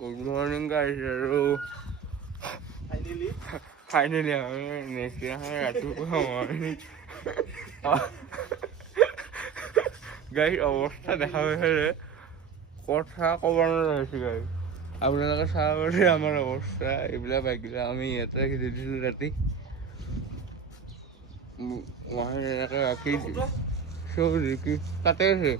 Good morning, guys. Hello. Finally, I'm next year. Guys, অবস্থা দেখা হয়েছে কথা কবার হয়েছে গাইজ আপোনালোকে চাব পাৰে আমাৰ অৱস্থা এইবিলাক বাইকবিলাক আমি ইয়াতে খেদি দিছিলোঁ ৰাতি মই এনেকৈ ৰাখি চব দেখি তাতে আছে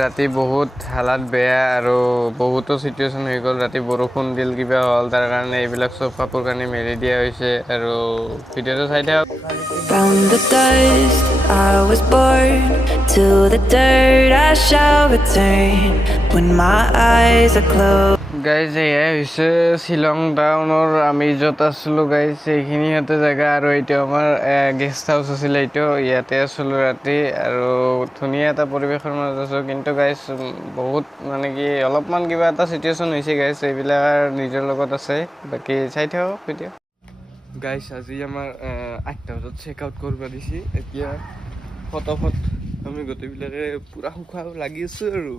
ৰাতি বহুত হালাত বেয়া আৰু বহুতো চিটুৱেশ্যন হৈ গ'ল ৰাতি বৰষুণ দিল কিবা হ'ল তাৰ কাৰণে এইবিলাক চব কাপোৰ কানি মেলি দিয়া হৈছে আৰু ভিডিঅ'টো চাই থাকক From the dust I was born to the dirt I shall return when my eyes are closed guys এয়াই হৈছে শ্বিলং টাউনৰ আমি য'ত আছিলোঁ গাইজ এইখিনি ইয়াতে জেগা আৰু এইটো আমাৰ গেষ্ট হাউচ আছিলে এইটো ইয়াতে আছিলোঁ ৰাতি আৰু ধুনীয়া এটা পৰিৱেশৰ মাজত আছোঁ কিন্তু গাইজ বহুত মানে কি অলপমান কিবা এটা চিটুৱেশ্যন হৈছে গাইজ এইবিলাক নিজৰ লগত আছে বাকী চাই থাকক ভিডিঅ' গাইজ আজি আমাৰ 8টা বজাত চেক আউট কৰিব দিছে এতিয়া ফটাফট আমি গোটেইবিলাকে পূৰা সুখা লাগি আছোঁ আৰু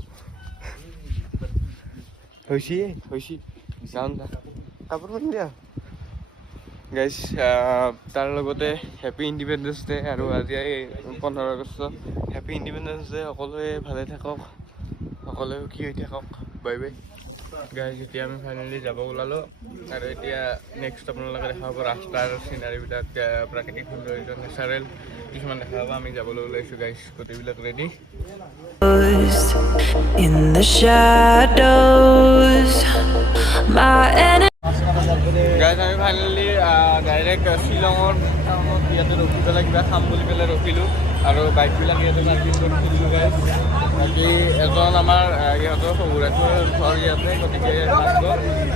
হৈছে যাওঁ কাপোৰ পিন্ধি দিয়া গাইজ তাৰ লগতে হেপী ইণ্ডিপেণ্ডেন্স ডে আৰু আজি 15 আগষ্ট হেপী ইণ্ডিপেণ্ডেন্স ডে সকলোৱে ভালে থাকক সকলোৱে সুখী হৈ থাকক বাই বাই গাইজ এতিয়া আমি ফাইনেলি যাব ওলালোঁ আৰু এতিয়া নেক্সট আপোনালোকে দেখা পাব ৰাস্তাৰ চিনাৰীবিলাক প্ৰাকৃতিক সৌন্দৰ্য নেচাৰেল কিছুমান দেখা পাব আমি যাবলৈ ওলাইছোঁ গাইজ গোটেইবিলাক ready in the shadows my guys আমি ফাইনেলি ডাইৰেক্ট শ্বিলঙৰ টাউনত ইয়াতে ৰখি পেলাই কিবা খাম বুলি পেলাই ৰখিলোঁ আৰু বাইকবিলাক ইয়াতে পাৰ্কিং কৰি দিলোঁ গাইজ বাকী এজন আমাৰ ইহঁতৰ শহুৰেকৰ ঘৰ ইয়াতে গতিকে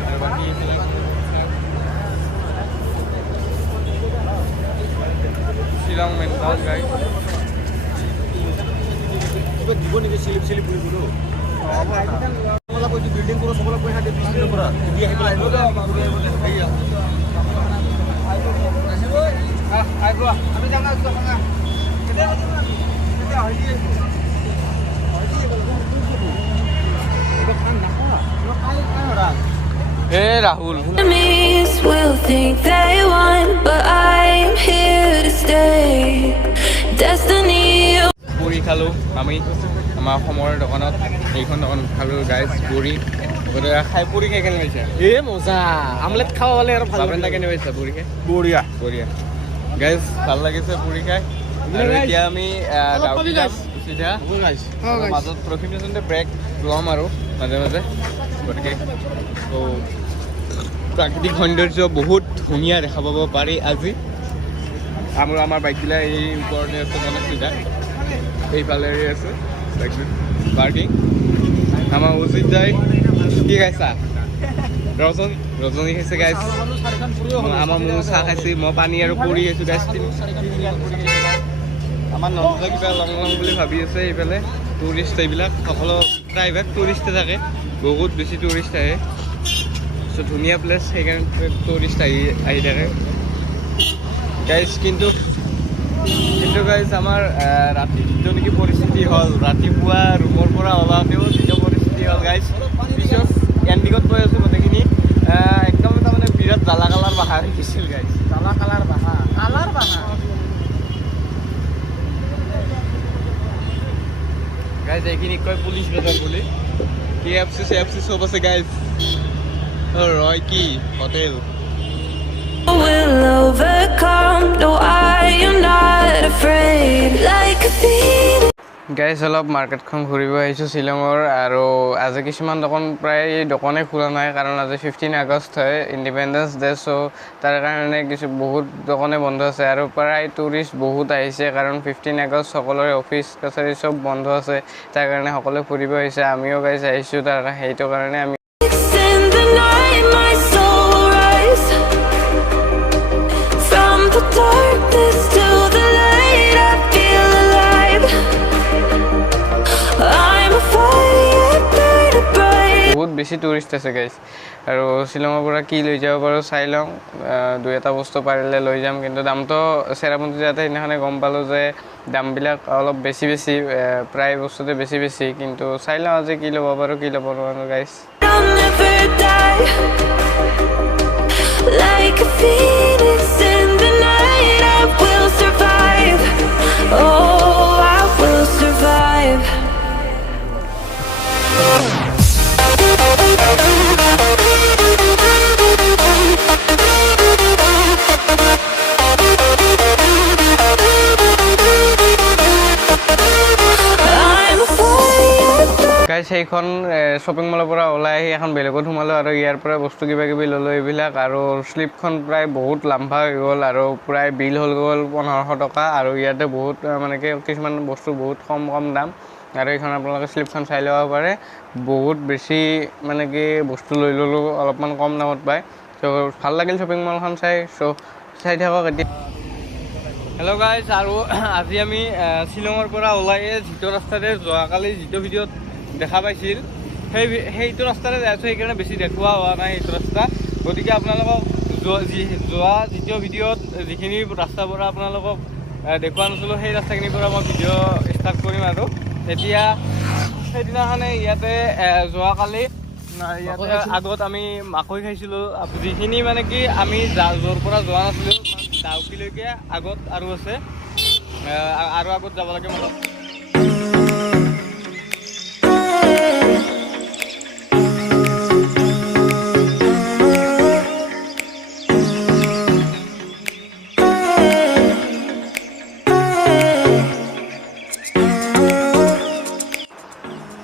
আৰু বাকী শ্বিলং মেইন টাউন গাইজ দিব নেকি চিলিপ বুলিবোলো বিল্ডিং কৰোঁ চবলৈ পইচা দিয়ে 20 দিনৰ পৰা দি আহিব আমি যাম hey Rahul enemies will think they won but I'm here to stay destiny পুৰি খালোঁ আমি আমাৰ অসমৰ দোকানত এইখন দোকান খালোঁ গাইজ পুৰি খাই পুৰি খাই কেনে পাইছে মজা আমলেট খাব পালে আৰু ভাল কেনে পাইছে পুৰি খাই বঢ়িয়া গাইজ ভাল লাগিছে পুৰি খাই আৰু এতিয়া আমি ডাউকি যাম চিধা মাজত ৰখিম ব্ৰেক ল'ম আৰু মাজে মাজে গতিকে প্ৰাকৃতিক সৌন্দৰ্য বহুত ধুনীয়া দেখা পাব পাৰি আজি আমাৰ বাইকবিলাক এই ওপৰতে আছে মানে চিধা এইফালে আছে পাৰ্কিং আমাৰ উচিত যায় কি খাইছা ৰজনী খাইছে গাইজ আমাৰ মোৰ চাহ খাইছে মই পানী আৰু পুৰি খাইছোঁ গাইজ আমাৰ নন্দা কিবা লং বুলি ভাবি আছে এইফালে টুৰিষ্ট এইবিলাক সকলো প্ৰায়ভাগ টুৰিষ্টে থাকে বহুত বেছি টুৰিষ্ট আহে চ' ধুনীয়া প্লেচ সেইকাৰণে টুৰিষ্ট আহি থাকে গাইজ কিন্তু গাইজ আমাৰ ৰাতি যিটো নেকি পৰিস্থিতি হ'ল ৰাতিপুৱা ৰুমৰ পৰা ওলাওঁতেও যিটো পৰিস্থিতি হ'ল গাইজ পিছত এণ্ডিঙত কৈ আছোঁ গোটেইখিনি একদম তাৰমানে বিৰাট জ্বালা কালাৰ বাহা দেখিছিল গাইজ জ্বালা কালাৰ বাহা গাইজ এইখিনি কয় পুলিচ বেজাৰ বুলি KFC চব আছে গাইজ ৰয় কি hotel will overcome no I am not afraid like a phoenix guys অলপ মাৰ্কেটখন ঘূৰিব আহিছোঁ শ্বিলঙৰ আৰু আজি কিছুমান দোকান প্ৰায় দোকানে খোলা নাই কাৰণ আজি 15 আগষ্ট হয় ইণ্ডিপেণ্ডেন্স ডে চ' তাৰ কাৰণে বহুত দোকানে বন্ধ আছে আৰু প্ৰায় টুৰিষ্ট বহুত আহিছে কাৰণ 15 আগষ্ট সকলোৰে অফিচ কাছাৰী চব বন্ধ আছে তাৰ কাৰণে সকলোৱে ফুৰিব আহিছে আমিও গাইজ আহিছোঁ সেইটো কাৰণে আমি in the night my soul will rise from the darkness to the light I feel alive I'm a fire burning bright বহুত বেছি টুৰিষ্ট আছে গাইজ আৰু শ্বিলঙৰ পৰা কি লৈ যাব পাৰোঁ চাই লওঁ দুই এটা বস্তু পাৰিলে লৈ যাম কিন্তু দামটো চেৰাপুঞ্জী যাতে সেইদিনাখনে গম পালোঁ যে দামবিলাক অলপ বেছি প্ৰায় বস্তুতে বেছি কিন্তু চাই লওঁ আজি কি ল'ব পাৰোঁ কি ল'ব নোৱাৰোঁ guys I'll never die. Like a phoenix in the night, I will survive. Oh, I will survive. Guys সেইখন শ্বপিং মলৰ পৰা ওলাই আহি এখন বেলেগত সোমালোঁ আৰু ইয়াৰ পৰা বস্তু কিবা কিবি ল'লোঁ এইবিলাক আৰু শ্লিপখন প্ৰায় বহুত লাম্বা হৈ গ'ল আৰু প্ৰায় বিল হৈ গ'ল 1500 টকা আৰু ইয়াতে বহুত মানে কি কিছুমান বস্তু বহুত কম দাম আৰু এইখন আপোনালোকে শ্লিপখন চাই ল'ব পাৰে বহুত বেছি মানে কি বস্তু লৈ ল'লোঁ অলপমান কম দামত পায় চ' ভাল লাগিল শ্বপিং মলখন চাই থাকক এতিয়া হেল্ল' গাইজ আৰু আজি আমি শ্বিলঙৰ পৰা ওলাই যিটো ৰাস্তাৰে যোৱাকালি যিটো ভিডিঅ'ত দেখা পাইছিল সেইটো ৰাস্তাৰে যাই আছোঁ সেইকাৰণে বেছি দেখুওৱা হোৱা নাই সেইটো ৰাস্তা গতিকে আপোনালোকক যোৱা যিটো ভিডিঅ'ত যিখিনি ৰাস্তাৰ পৰা আপোনালোকক দেখুওৱা নাছিলোঁ সেই ৰাস্তাখিনিৰ পৰা মই ভিডিঅ' ষ্টাৰ্ট কৰিম আৰু এতিয়া সেইদিনাখনে ইয়াতে যোৱাকালি ইয়াতে আগত আমি মাকৈ খাইছিলোঁ যিখিনি মানে কি আমি য'ৰ পৰা যোৱা নাছিলোঁ ডাউকিলৈকে আগত আৰু আছে আৰু আগত যাব লাগে মানে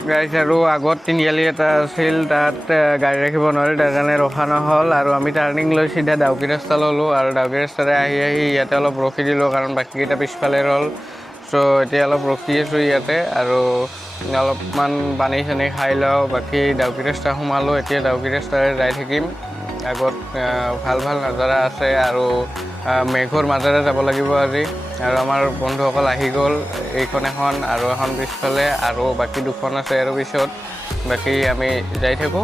গাইজ আৰু আগত তিনিআলি এটা আছিল তাত গাড়ী ৰাখিব নোৱাৰি তাৰ কাৰণে ৰখা নহ'ল আৰু আমি টাৰ্ণিং লৈ চিধা ডাউকি ৰাস্তা ল'লোঁ আৰু ডাউকি ৰাস্তাৰে আহি ইয়াতে অলপ ৰখি দিলোঁ কাৰণ বাকীকেইটা পিছফালে ৰ'ল চ' এতিয়া অলপ ৰখি আছোঁ ইয়াতে আৰু অলপমান পানী চানী খাই লওঁ বাকী ডাউকি ৰাস্তা সোমালোঁ এতিয়া ডাউকি ৰাস্তাৰে যাই থাকিম আগত ভাল নাজাৰা আছে আৰু মেঘৰ মাজেৰে যাব লাগিব আজি আৰু আমাৰ বন্ধুসকল আহি গ'ল এইখন এখন আৰু এখন পিছফালে আৰু বাকী দুখন আছে আৰু পিছত বাকী আমি যাই থাকোঁ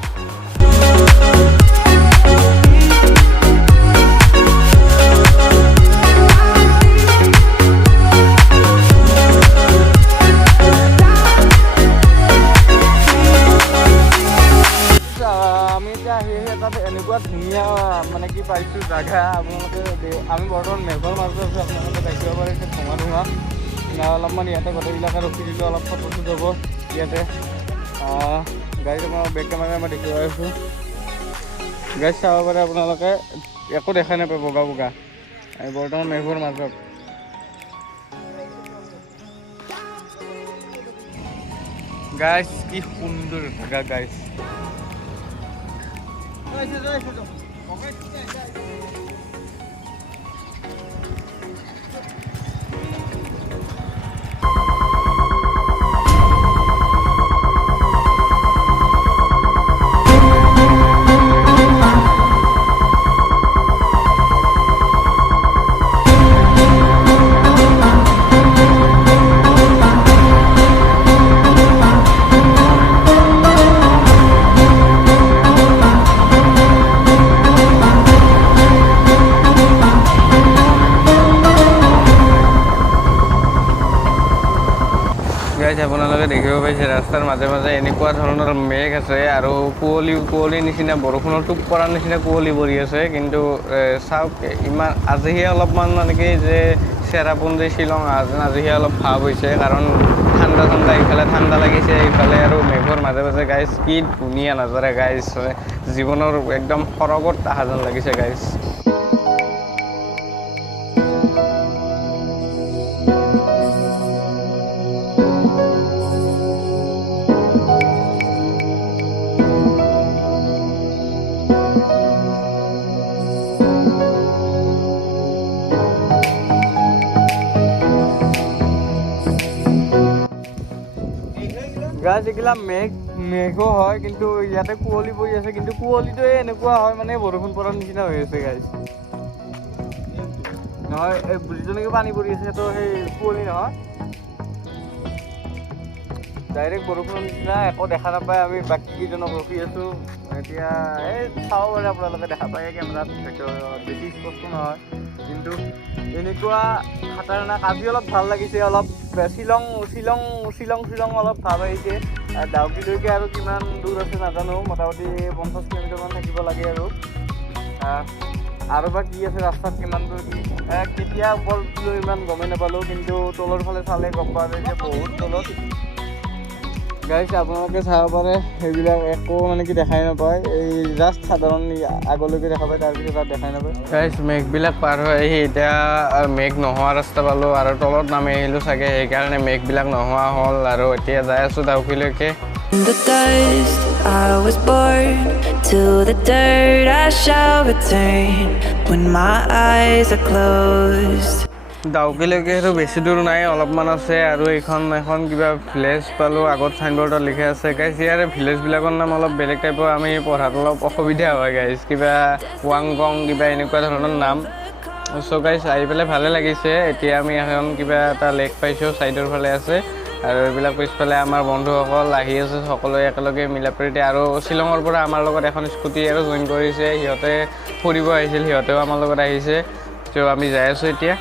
আমি এতিয়া আহি তাত এনেকুৱা ধুনীয়া মানে কি পাইছোঁ জাগা আপোনালোকে আমি বৰ্তমান মেঘৰ মাজত আছোঁ আপোনালোকে দেখিব পাৰে ধোঁৱা অলপমান ইয়াতে গোটেইবিলাকে ৰখি দিলোঁ অলপ ফটো যাব ইয়াতে গাড়ী আমাৰ বেক কেমেৰা মই দেখিব আছোঁ গাড়ী চাব পাৰে আপোনালোকে একো দেখা নাপায় বগা আমি বৰ্তমান মেঘৰ মাজত গাইজ কি সুন্দৰ জাগা গাইজ আপোনালোকে দেখিব পাইছে ৰাস্তাৰ মাজে মাজে এনেকুৱা ধৰণৰ মেঘ আছে আৰু কুঁৱলীৰ নিচিনা বৰষুণৰ টোপ পৰাৰ নিচিনা কুঁৱলী পৰি আছে কিন্তু চাওক ইমান আজিহে অলপমান মানে কি যে চেৰাপুঞ্জী শ্বিলং আজিহে অলপ ভাৱ হৈছে কাৰণ ঠাণ্ডা ইফালে ঠাণ্ডা লাগিছে ইফালে আৰু মেঘৰ মাজে মাজে গাইজ কি ধুনীয়া নাজাৰা গাইজ জীৱনৰ একদম সৰগত অহা যেন লাগিছে গাইজ গাছ এগিলা মেঘো হয় কিন্তু ইয়াতে কুঁৱলী পৰি আছে কিন্তু কুঁৱলীটোৱে এনেকুৱা হয় মানে বৰষুণ পৰাৰ নিচিনা হৈ আছে গাইজ নহয় এই যিটো নেকি পানী পৰি আছে সেইটো সেই কুঁৱলী নহয় ডাইৰেক্ট বৰষুণৰ নিচিনা একো দেখা নাপায়। আমি বাকীকেইজনক ৰখি আছোঁ। এতিয়া এই চাব পাৰে আপোনালোকে দেখা পায় কেমেৰাত বেছি স্পষ্ট নহয়, কিন্তু এনেকুৱা খাতাৰনাক। আজি অলপ ভাল লাগিছে, অলপ শ্বিলং শ্বিলং শ্বিলং শ্বিলং অলপ ভাৱ আহিছে। ডাউকিলৈকে আৰু কিমান দূৰ আছে নাজানো, মোটামুটি 50 কিলোমিটাৰমান থাকিব লাগে আৰু বা কি আছে ৰাস্তাত কিমান দূৰ কি কেতিয়া ওপৰত উঠিলোঁ ইমান গমেই নাপালোঁ, কিন্তু তলৰ ফালে চালে গম পোৱা যায় যে বহুত তলত। গাইছ আপোনালোকে চাব পাৰে সেইবিলাক একো মানে কি দেখাই নাপায়, এই জাষ্ট সাধাৰণ আগলৈকে দেখা পায়, তাৰপিছত তাত দেখাই নাপায়। গাইছ মেঘবিলাক পাৰ হৈ আহি এতিয়া মেঘ নোহোৱা ৰাস্তা পালোঁ আৰু তলত নামি আহিলোঁ চাগে, সেইকাৰণে মেঘবিলাক নোহোৱা হ'ল আৰু এতিয়া যাই আছোঁ ডাউকিলৈকে। In the dust, I was born. To the dirt, I shall return when my eyes are closed. ডাউকিলৈকে সেইটো বেছি দূৰ নাই, অলপমান আছে। আৰু এখন কিবা ভিলেজ পালোঁ, আগত চাইনবৰ্ডত লিখা আছে। গাইছ ইয়াৰে ভিলেজবিলাকৰ নাম অলপ বেলেগ টাইপৰ, আমি পঢ়াত অলপ অসুবিধা হয় গাইছ, কিবা ৱাংগং কিবা এনেকুৱা ধৰণৰ নাম। চ' গাইছ আহি পেলাই ভালে লাগিছে। এতিয়া আমি এখন কিবা এটা লেক পাইছোঁ, ছাইডৰ ফালে আছে আৰু এইবিলাক পিছফালে আমাৰ বন্ধুসকল আহি আছে, সকলোৱে একেলগে মিলা প্ৰীতি। আৰু শ্বিলঙৰ পৰা আমাৰ লগত এখন স্কুটি আৰু জইন কৰিছে, সিহঁতে ফুৰিব আহিছিল, সিহঁতেও আমাৰ লগত আহিছে। চ' আমি যাই আছোঁ এতিয়া।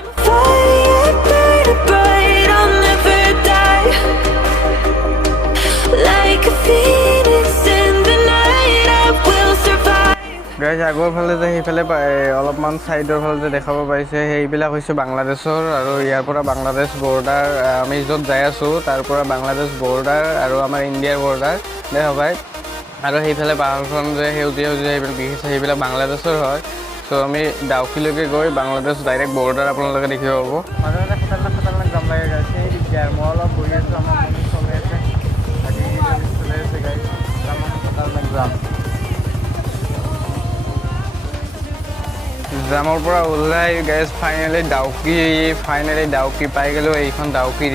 গাইছ আগৰ ফালে যে সেইফালে অলপমান ছাইডৰ ফালে যে দেখাব পাইছে, সেইবিলাক হৈছে বাংলাদেশৰ। আৰু ইয়াৰ পৰা বাংলাদেশ বৰ্ডাৰ, আমি য'ত যাই আছোঁ তাৰ পৰা বাংলাদেশ বৰ্ডাৰ আৰু আমাৰ ইণ্ডিয়াৰ বৰ্ডাৰ দেখা পায়। আৰু সেইফালে পাহাৰখন যে সেউজীয়া সেইবিলাক দেখিছে, সেইবিলাক বাংলাদেশৰ হয়। চ' আমি ডাউকিলৈকে গৈ বাংলাদেশ ডাইৰেক্ট বৰ্ডাৰ আপোনালোকে দেখিব পাব। মাজে মাজে খাতাৰনাক যাম লাগে গাইছ, সেই দিগদাৰ। মই অলপ বহি আছোঁ, আমাৰ মনত চলাই আছে, বাকী চলাই আছে গাইছ, আমাৰ খাতাৰনাক যাম। জামৰ পৰা ওলাই গাইছ ফাইনেলি ডাউকি পাই গ'লোঁ। এইখন ডাউকি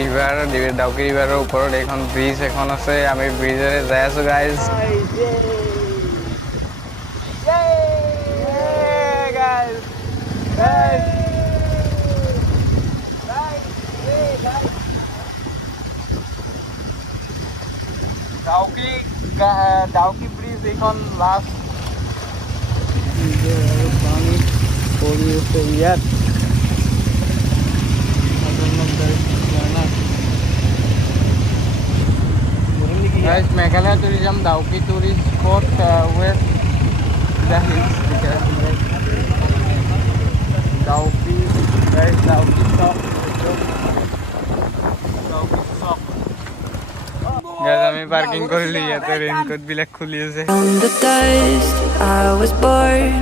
ৰিভাৰৰ ওপৰত এইখন ব্ৰিজ এখন আছে, আমি ব্ৰিজেৰে যাই আছোঁ গাইছ। ডাউকি ব্ৰিজ এইখন লাষ্ট কৰি আছে ইয়াত। Meghalaya tourism Dawki tourist spot west the hills Dawki chowk. আমি পাৰ্কিং কৰিলোঁ ইয়াতে, ৰেইনকোটবিলাক খুলি আছে। From the dust, I was born.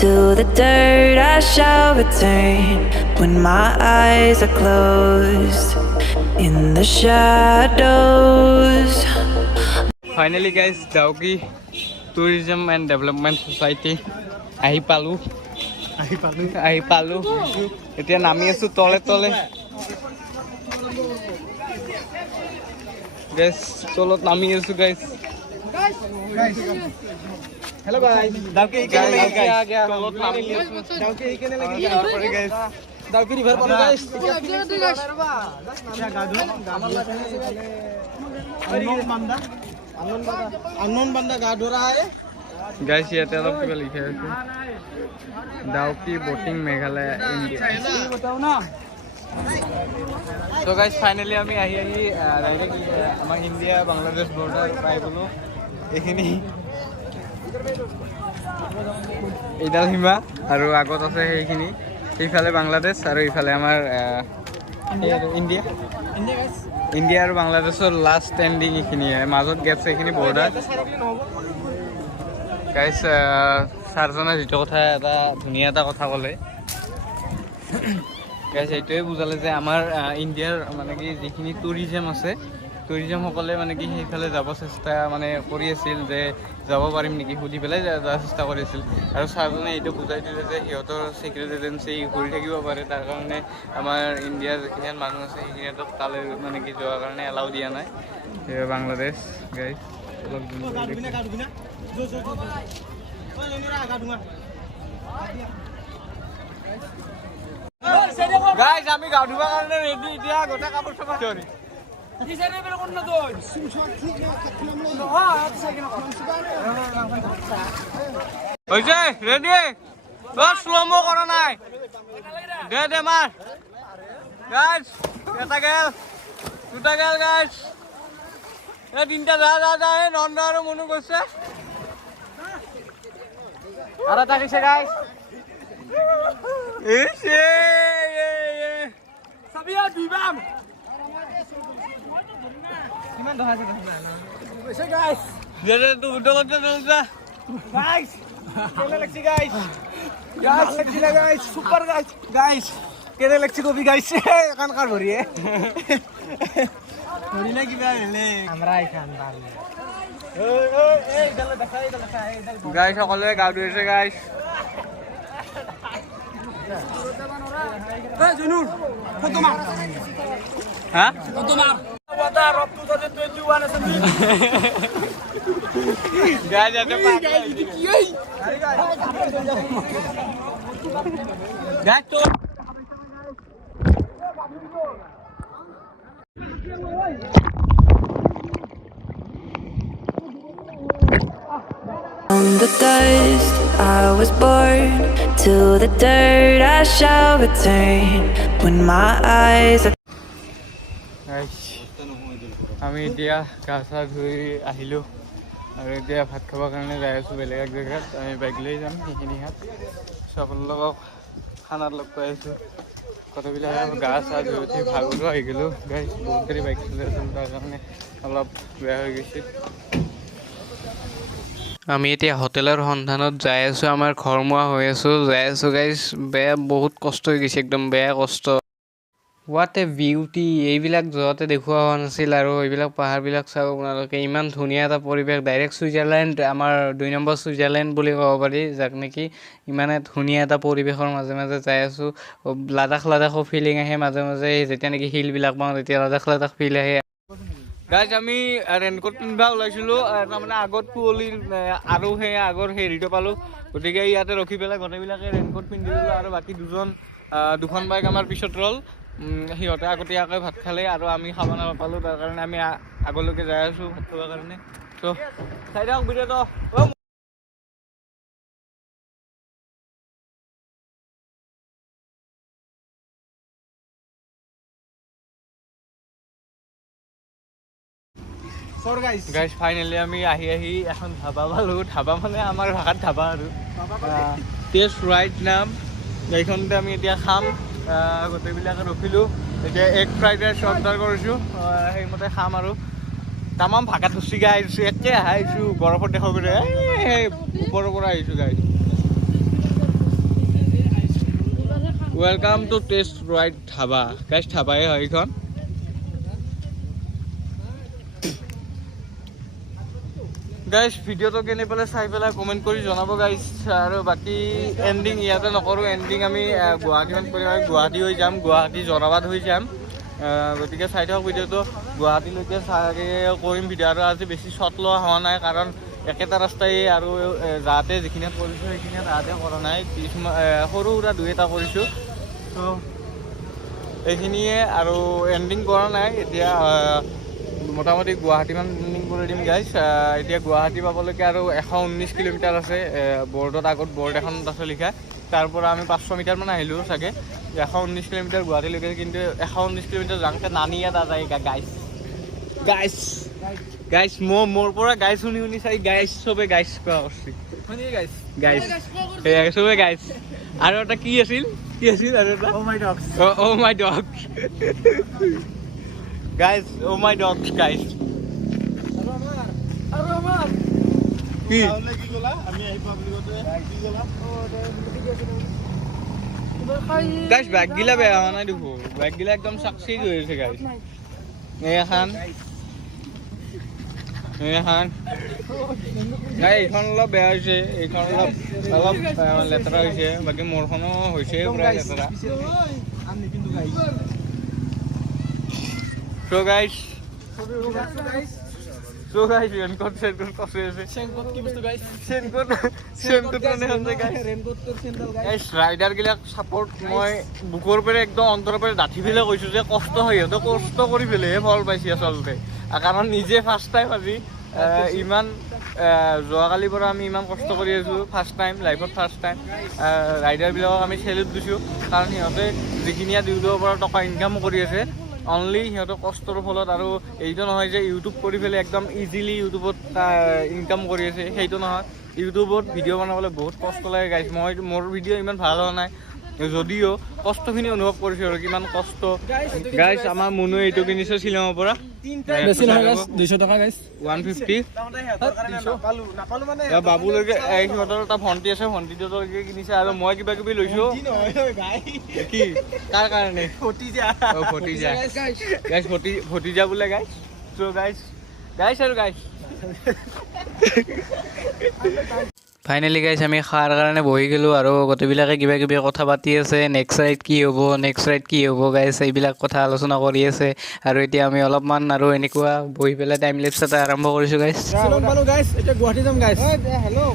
To the dirt, I shall return when my eyes are closed. In the shadows. Finally guys, Dawki Tourism and Development Society আহি পালোঁ। এতিয়া নামি আছোঁ তলে গাইছ, তলত নামি আছোঁ গাইছ। हेलो गाइस, डाउकी तলত নামি আছোঁ। डाउकी रिवर पर गाइस, अननोन बंदा गा धो रहा है गाइस। ইয়াতে অলপ কিবা লিখা আছে, ডাউকি বোটিং মেঘালয় ইণ্ডিয়া। তো গাইস ফাইনেলি আমি আহি ডাইৰেক্ট আমাৰ ইণ্ডিয়া বাংলাদেশ বৰ্ডাৰ পাই গ'লোঁ। এইখিনি এইডাল সীমা আৰু আগত আছে সেইখিনি, সেইফালে বাংলাদেশ আৰু এইফালে আমাৰ ইণ্ডিয়া আৰু বাংলাদেশৰ লাষ্ট এণ্ডিং এইখিনিয়ে, মাজত গেপছ এইখিনি বৰ্ডাৰ। গাইছ ছাৰজনে যিটো কথা এটা ধুনীয়া এটা কথা ক'লে গাইছ, এইটোৱে বুজালে যে আমাৰ ইণ্ডিয়াৰ মানে কি যিখিনি টুৰিজম আছে, টুৰিজমসকলে মানে কি সেইফালে যাব চেষ্টা মানে কৰি আছিল, যে যাব পাৰিম নেকি সুধি পেলাই যোৱাৰ চেষ্টা কৰিছিল। আৰু ছাৰজনে এইটো বুজাই দিলে যে সিহঁতৰ ছিক্ৰেট এজেঞ্চি ঘূৰি থাকিব পাৰে, তাৰ কাৰণে আমাৰ ইণ্ডিয়াৰ যিখিনি মানুহ আছে সেইখিনিতো তালৈ মানে কি যোৱাৰ কাৰণে এলাউ দিয়া নাই। বাংলাদেশ গাইছ গাইছ আমি গা ধুবৰ কাৰণে ৰেডি। এতিয়া গোটেই কাপোৰ চাপোৰ হৈছে ৰেডি শ্ল'মো কৰা নাই দে মাৰ গাইজ এটা গেল দুটা গেল গাইজ এই তিনিটা যা এই নন্দ আৰু মনু গৈছে আৰু এটা গৈছে গাইজ কিমান দহা আছে guys guys kena leksi guys leksi lah guys super guys kena leksi kopi guys kan kar bori hai bori na kiba hele amra ikan bari oi idhar dekha guys সকলে গাও দিছে guys এই জুনুর কত মার হ্যাঁ কত মার ওটা রব 2021 আছে guys ada guys ini kiai guys tuh From the dust I was born, to the dirt I shall return. When my eyes are আমি এতিয়া গা চা ধুই আহিলোঁ আৰু এতিয়া ভাত খাবৰ কাৰণে যাই আছোঁ বেলেগ এক জেগাত আমি বাইক লৈ যাম সেইখিনি হাত সকলোক খানাত লগ পাই আছোঁ কথাবিলাক গা চা ধুই উঠি ভাগৰো আহি গ'লোঁ গাইজ বহুত দেৰি বাইক চলাই আছোঁ তাৰ কাৰণে অলপ বেয়া হৈ গৈছে আমি এতিয়া হোটেলৰ সন্ধানত যাই আছোঁ আমাৰ ঘৰমুৱা হৈ আছোঁ যাই আছোঁ গাইজ বেয়া বহুত কষ্ট হৈ গৈছে একদম বেয়া কষ্ট হোৱাট এ বিউটি এইবিলাক য'তে দেখুওৱা হোৱা নাছিল আৰু এইবিলাক পাহাৰবিলাক চাওক আপোনালোকে ইমান ধুনীয়া এটা পৰিৱেশ ডাইৰেক্ট ছুইজাৰলেণ্ড আমাৰ 2 নম্বৰ ছুইজাৰলেণ্ড বুলি ক'ব পাৰি যাক নেকি ইমানে ধুনীয়া এটা পৰিৱেশৰ মাজে মাজে যাই আছোঁ লাডাখো ফিলিং আহে মাজে মাজে যেতিয়া নেকি হিলবিলাক পাওঁ তেতিয়া লাডাখ ফিল আহে গাইজ আমি ৰেইনকোট পিন্ধিব ওলাইছিলোঁ তাৰমানে আগত কুঁৱলী আৰু সেই আগৰ হেৰিটো পালোঁ গতিকে ইয়াতে ৰখি পেলাই গোটেইবিলাকে ৰেইনকোট পিন্ধি দিলোঁ আৰু বাকী দুখন বাইক আমাৰ পিছত ৰ'ল সিহঁতে আগতীয়াকৈ ভাত খালে আৰু আমি খাব নাপালোঁ তাৰ কাৰণে আমি আগলৈকে যাই আছোঁ ভাত খাবৰ কাৰণে তো চাই দিয়ক ভিডিঅ'টো গাইজ ফাইনেলি আমি আহি এখন ধাবা পালোঁ ধাবা মানে আমাৰ ভাষাত ধাবা আৰু টেষ্ট ৰাইট নাম এইখনতে আমি এতিয়া খাম গোটেইবিলাকে ৰখিলোঁ এতিয়া এগ ফ্ৰাইড ৰাইচ অৰ্ডাৰ কৰিছোঁ সেইমতে খাম আৰু তামাম ভাষাত ধুচি গাইছোঁ একে আহিছোঁ বৰফত দেখাব পাৰে সেই ওপৰৰ পৰা আহিছোঁ guys welcome to taste right dhaba guys ধাবাই হয় এইখন গাইজ ভিডিঅ'টো কেনে পেলাই চাই পেলাই কমেণ্ট কৰি জনাব গাইজ আৰু বাকী এণ্ডিং ইয়াতে নকৰোঁ এণ্ডিং আমি গুৱাহাটীমান গুৱাহাটী হৈ যাম গুৱাহাটী জৰাবাদ হৈ যাম গতিকে চাই থাকক ভিডিঅ'টো গুৱাহাটীলৈকে চাগে কৰিম ভিডিঅ' আৰু আজি বেছি শ্বট লোৱা হোৱা নাই কাৰণ একেটা ৰাস্তাই আৰু যাতে যিখিনিত কৰিছোঁ সেইখিনিত যাতে কৰা নাই কিছুমান সৰু সুৰা 2-এটা কৰিছোঁ তো এইখিনিয়ে আৰু এণ্ডিং কৰা নাই এতিয়া মোটামুটি গুৱাহাটীমান এণ্ডিং কৰি দিম গাইজ এতিয়া গুৱাহাটী পাবলৈকে আৰু 119 কিলোমিটাৰ আছে বৰ্ডত আগত বৰ্ড এখনত আছে লিখা তাৰ পৰা আমি 500 মিটাৰমান আহিলোঁ চাগে 119 কিলোমিটাৰ গুৱাহাটীলৈকে কিন্তু 119 কিলোমিটাৰ যাওঁতে নানি এটা যায় গাইজ মোৰ পৰা গাইজ শুনি চাই গাইজ চবে গাইজ কোৱা কৰিছে গাইজ চবে গাইজ আৰু এটা কি আছিল আৰু এটা অ' মাই dogs guys oh my dogs guys কি আমি আহি পাবলিকতে কি গলা গাইস ব্যাগ গিলা বেয়া নাই দেখো ব্যাগ গিলা একদম সাকসেস হয়েছে গাইস এইখান গাই এইখন অলপ বেয়া হৈছে এইখন অলপ লেতেৰা হৈছে বাকী মোৰখনো হৈছে পুৰা লেতেৰা So guys So guys, raincoat কষ্ট আছে চেনকট কি বস্তু গাইস চেনকোট মানে হচ্ছে গাইস ৰেইনকোটৰ চেণ্ডেল গাইস গাইস ৰাইডাৰ গিলাক সাপোৰ্ট মই বুকৰ পৰা একদম অন্তৰৰ পৰা ডাঠি ফেলে কৈছো যে কষ্ট হয় সিহঁতে কষ্ট কৰি ফেলেহে ফল পাইছে আচলতে কাৰণ নিজে ফাৰ্ষ্ট টাইম আজি ইমান যোৱাকালিৰ পৰা আমি ইমান কষ্ট কৰি আছোঁ ফাৰ্ষ্ট টাইম লাইফত ফাৰ্ষ্ট টাইম ৰাইডাৰবিলাকক আমি চেলুট দিছোঁ কাৰণ সিহঁতে যিখিনি ইউটিউবৰ পৰা টকা ইনকাম কৰি আছে অনলি সিহঁতৰ কষ্টৰ ফলত আৰু এইটো নহয় যে ইউটিউব কৰি পেলাই একদম ইজিলি ইউটিউবত ইনকাম কৰি আছে সেইটো নহয় ইউটিউবত ভিডিঅ' বনাবলৈ বহুত কষ্ট লাগে গাইছ মোৰ ভিডিঅ' ইমান ভাল হোৱা নাই যদিও কষ্টখিনি অনুভৱ কৰিছোঁ আৰু কিমান কষ্ট গাইছ আমাৰ মুনুৱে এইটো কিনিছে শ্বিলঙৰ পৰা বেছি নহয় গাইস 200 টকা গাইস 150 নাপালো মানে বাবুলৈকে সিহঁতৰ এটা ভণ্টি আছে ভণ্টিটোলৈকে কিনিছে আৰু মই কিবা কিবি লৈছোঁ কি কাৰ কাৰণে ভতিজা গাইছ ভতিজা বোলে গাইছ চ' গাইছ আৰু গাইছ ফাইনেলি গাইছ আমি খোৱাৰ কাৰণে বহি গ'লোঁ আৰু গোটেইবিলাকে কিবা কিবি কথা পাতি আছে নেক্সট ৰাইড কি হ'ব গাইছ এইবিলাক কথা আলোচনা কৰি আছে আৰু এতিয়া আমি অলপমান আৰু এনেকুৱা বহি পেলাই টাইম লেপছ এটা আৰম্ভ কৰিছোঁ গাইছ শ্বিলং পালো গাইছ এতিয়া গুৱাহাটী যাম গাইছ হেল্ল'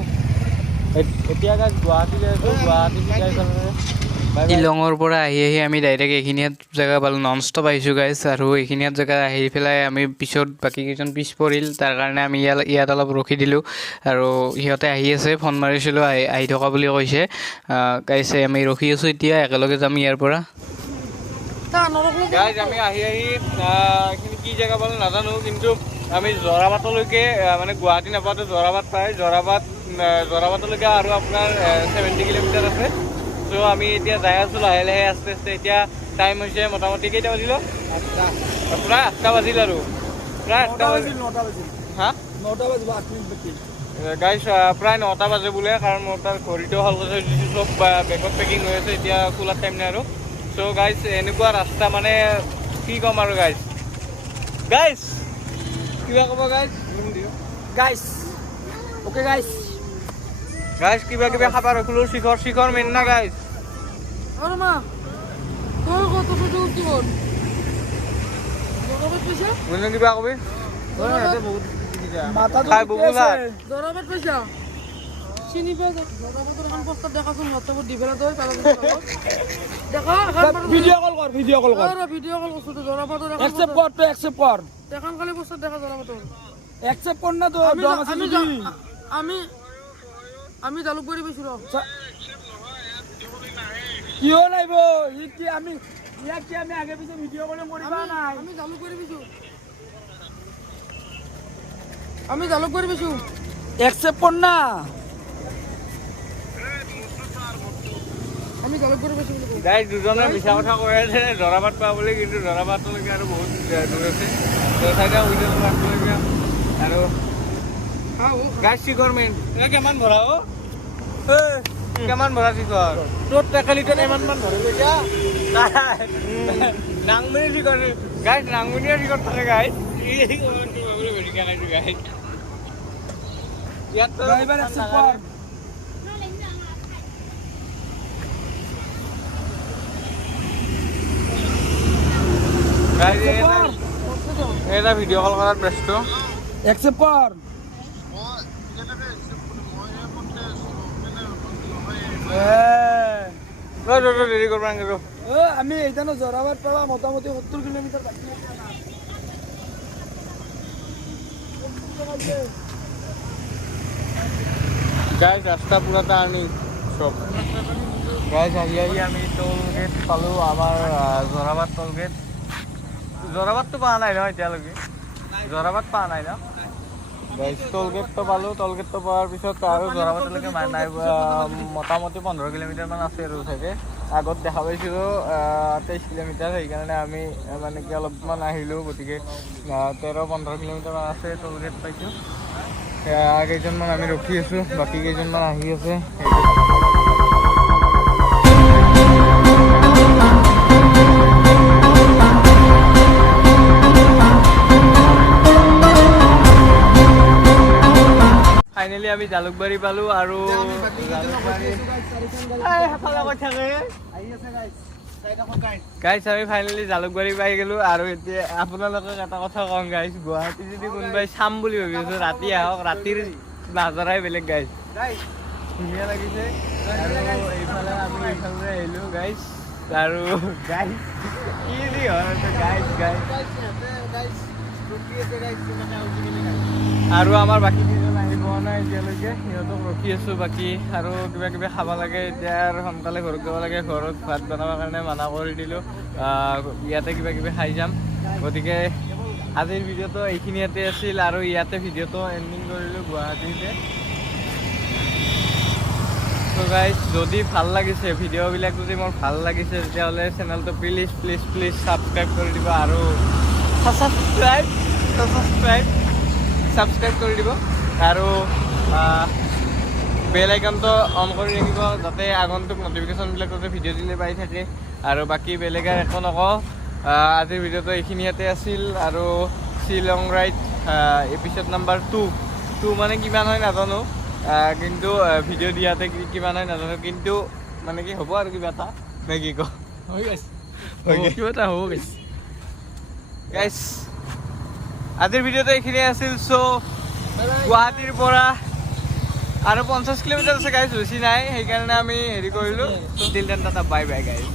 এতিয়া গাইছ গুৱাহাটী শ্বিলঙৰ পৰা আহি আমি ডাইৰেক্ট এইখিনিত জেগা পালোঁ নন ষ্টপ আহিছোঁ গাইছ আৰু এইখিনিত জেগা আহি পেলাই আমি পিছত বাকী কেইজন পিছ পৰিল তাৰ কাৰণে আমি ইয়াত অলপ ৰখি দিলোঁ আৰু সিহঁতে আহি আছে ফোন মাৰিছিলোঁ আহি থকা বুলি কৈছে গাইছ আমি ৰখি আছোঁ এতিয়া একেলগে যাম ইয়াৰ পৰা গাইছ আমি আহি এইখিনি কি জেগা পালোঁ নাজানো কিন্তু আমি জৰাবাটলৈকে মানে গুৱাহাটী নাপাওঁতে জৰাবাট পায় জৰাবাটলৈকে আৰু আপোনাৰ 70 কিলোমিটাৰ আছে চ' আমি এতিয়া যাই আছোঁ লাহে লাহে আস্তে আস্তে এতিয়া টাইম হৈছে মোটামুটি কেইটা বাজিল প্ৰায় 8টা বাজিল আৰু প্ৰায় 8টা বাজিল 9টা বাজিল হা 9টা বাজিব 8 মিনিট বাকি গাইছ প্ৰায় 9টা বাজে বোলে কাৰণ মোৰ তাৰ ঘড়ীটো হ'ল চব বেগত পেকিং হৈ আছে এতিয়া খোলাৰ টাইম নাই আৰু চ' গাইছ এনেকুৱা ৰাস্তা মানে কি ক'ম আৰু গাইছ কিবা ক'ব গাইছ ওকে গাইছ কিবা কিবি খাব ৰখিলোঁ শিখৰ মেইন না গাইছ আরে মা তোর কত ফটো উঠতি বল জরাবেট পয়সা বুঝলি কিবা কবি মাথা খাই বুবুলা জরাবেট পয়সা চিনি পে জরাবেটের এখন পোস্টার দেখাছুন হোয়াটসঅ্যাপত দি ফেলা তই কালা দেখা ভিডিও কল কর আরে ভিডিও কল করছ তো জরাবেটের এখন অ্যাকসেপ্ট কর দেখান খালি পোস্টার দেখা জরাবেটের অ্যাকসেপ্ট কর না তো আমি জালুকবাড়ি বেছিল কিয় নাইব কি আমি আগে পিছে ভিডিও কলিং কৰিবা নাই আমি জালুকবাড়ি বেছো অ্যাকসেপ্ট কর না আমি জালুকবাড়ি বেছো গাইছ দুজনে মিছা কথা কৈ আছে জৰাবাট পাব বুলি কিন্তু জৰাবাটলৈকে আৰু বহুত দূৰ আছে চাইডা উইডল লাগবলগীয়া আৰু গাইছ শিখৰ মেইন কিমান ভৰা কিমান ভৰা শিখৰ তোৰ টেকেলিতে ইমান ধৰি লৈছা নাংমনি শিখৰ গাইছ নাংমনিয়া শিখৰ থাকে গাইছ ইয়াত ড্ৰাইভাৰ অ্যাকসেপ্ট কৰ এটা ভিডিঅ' কল কৰাত ব্যস্ত অ্যাকসেপ্ট কৰ দেৰি কৰিব নালাগে আমি এইখানে জৰাবাট পাবা মোটামুটি 70 কিলোমিটাৰ বাকি গাইছ ৰাস্তা পুৰা টাৰ্ণিং চব গাইছ আহি আমি টোল গেট পালোঁ আমাৰ জৰাবাট টোল গেট জৰাবাটটো পোৱা নাই ন এতিয়ালৈকে জৰাবাট পোৱা নাই ন গাইছ টোল গেটটো পালোঁ টোল গেটটো পোৱাৰ পিছত আৰু জৰাবাটলৈকে নাই মোটামুটি 15 কিলোমিটাৰমান আছে আৰু চাগে আগত দেখা পাইছিলোঁ 23 কিলোমিটাৰ সেইকাৰণে আমি মানে কি অলপমান আহিলোঁ গতিকে 13-15 কিলোমিটাৰমান আছে টোল গেট পাইছোঁ কেইজনমান আমি ৰখি আছোঁ বাকী কেইজনমান আহি আছে ফাইনেলি আমি জালুকবাৰী পালোঁ আৰু গাইছ আমি ফাইনেলি জালুকবাৰী পাই গ'লো আৰু এতিয়া আপোনালোকক এটা কথা কওঁ গাইছ গুৱাহাটী যদি কোনোবাই চাম বুলি ভাবি আছো ৰাতি আহক ৰাতিৰ নাজাৰাই বেলেগ গাইছ ধুনীয়া লাগিছে আৰু এইফালে আমি এইফালে আহিলোঁ গাইছ আৰু গাইছ কি যি হয় গাইছ গাইছ আৰু আমাৰ বাকী কেইজন আহি পোৱা নাই এতিয়ালৈকে সিহঁতক ৰখি আছোঁ বাকী আৰু কিবা কিবি খাব লাগে এতিয়া আৰু সোনকালে ঘৰত যাব লাগে ঘৰত ভাত বনাবৰ কাৰণে মানা কৰি দিলোঁ ইয়াতে কিবা কিবি খাই যাম গতিকে আজিৰ ভিডিঅ'টো এইখিনিতে আছিল আৰু ইয়াতে ভিডিঅ'টো এণ্ডিং কৰিলোঁ গুৱাহাটীতে ত' গাইজ যদি ভাল লাগিছে ভিডিঅ'বিলাক যদি মোৰ ভাল লাগিছে তেতিয়াহ'লে চেনেলটো প্লিজ প্লিজ প্লিজ ছাবস্ক্ৰাইব কৰি দিব আৰু ছাবস্ক্ৰাইব কৰি দিব আৰু বেল আইকনটো অন কৰি ৰাখিব যাতে আগন্তুক নটিফিকেশ্যনবিলাক যাতে ভিডিঅ' দিলে পাই থাকে আৰু বাকী বেলেগ আৰু একো নকওঁ আজিৰ ভিডিঅ'টো এইখিনিতে আছিল আৰু শ্বিলং ৰাইড এপিছ'ড নাম্বাৰ 2 মানে কিমান হয় নাজানো কিন্তু ভিডিঅ' দিয়াতে কিমান হয় নাজানো কিন্তু মানে কি হ'ব আৰু কিবা এটা নে কি কওঁ হৈ গৈছে কিবা এটা হ'ব গৈছে গাইছ আজিৰ ভিডিঅ'টো এইখিনিয়ে আছিল চ' গুৱাহাটীৰ পৰা আৰু 50 কিলোমিটাৰ আছে গাইছ বেছি নাই সেইকাৰণে আমি হেৰি কৰিলোঁ চ' till then tata bye bye গাইছ